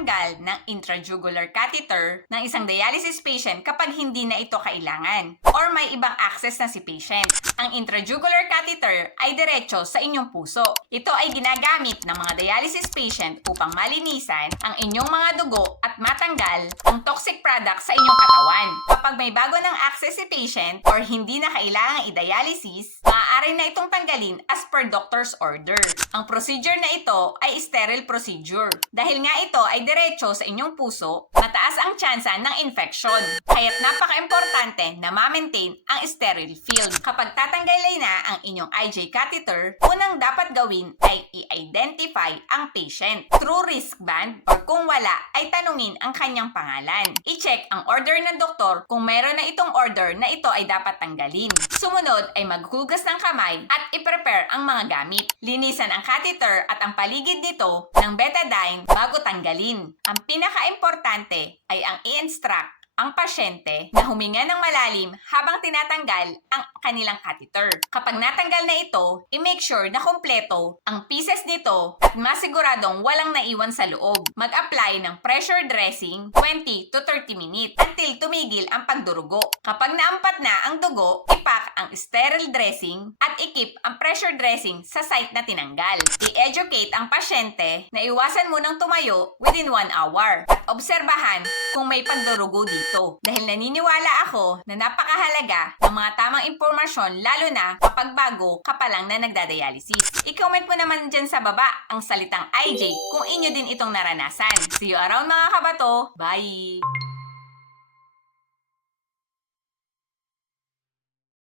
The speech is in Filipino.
pagtatanggal ng intrajugular catheter ng isang dialysis patient kapag hindi na ito kailangan or may ibang access na si patient. Ang intrajugular catheter ay diretso sa inyong puso. Ito ay ginagamit ng mga dialysis patient upang malinisan ang inyong mga dugo at matanggal ang toxic product sa inyong katawan. Kapag may bago ng access si patient or hindi na kailangang i-dialysis, maaari na itong tanggalin as per doctor's order. Ang procedure na ito ay sterile procedure. Dahil nga ito ay diretso sa inyong puso, mataas ang tsansa ng infection. Kaya't napaka-importante na ma-maintain ang sterile field. Kapag tatanggalin na ang inyong IJ catheter, unang dapat gawin ay i-identify ang patient through wristband or kung wala ay tanungin ang kanyang pangalan. I-check ang order ng doktor kung meron na itong order na ito ay dapat tanggalin. Sumunod ay maghugas ng kamay at i-prepare ang mga gamit. Linisan ang catheter at ang paligid nito ng betadine bago tanggalin. Ang pinaka-importante ay ang i-instruct ang pasyente na huminga ng malalim habang tinatanggal ang kanilang catheter. Kapag natanggal na ito, i-make sure na kompleto ang pieces nito at masiguradong walang naiwan sa loob. Mag-apply ng pressure dressing 20 to 30 minutes until tumigil ang pagdurugo. Kapag naampat na ang dugo, ipak ang sterile dressing at ikip ang pressure dressing sa site na tinanggal. I-educate ang pasyente na iwasan munang tumayo within 1 hour at obserbahan kung may pagdurugo dito. Dahil naniniwala ako na napakahalaga ng mga tamang impormasyon lalo na kapag bago ka pa lang na nagdadialysis. I-comment mo naman dyan sa baba ang salitang IJ kung inyo din itong naranasan. See you around mga kabato! Bye!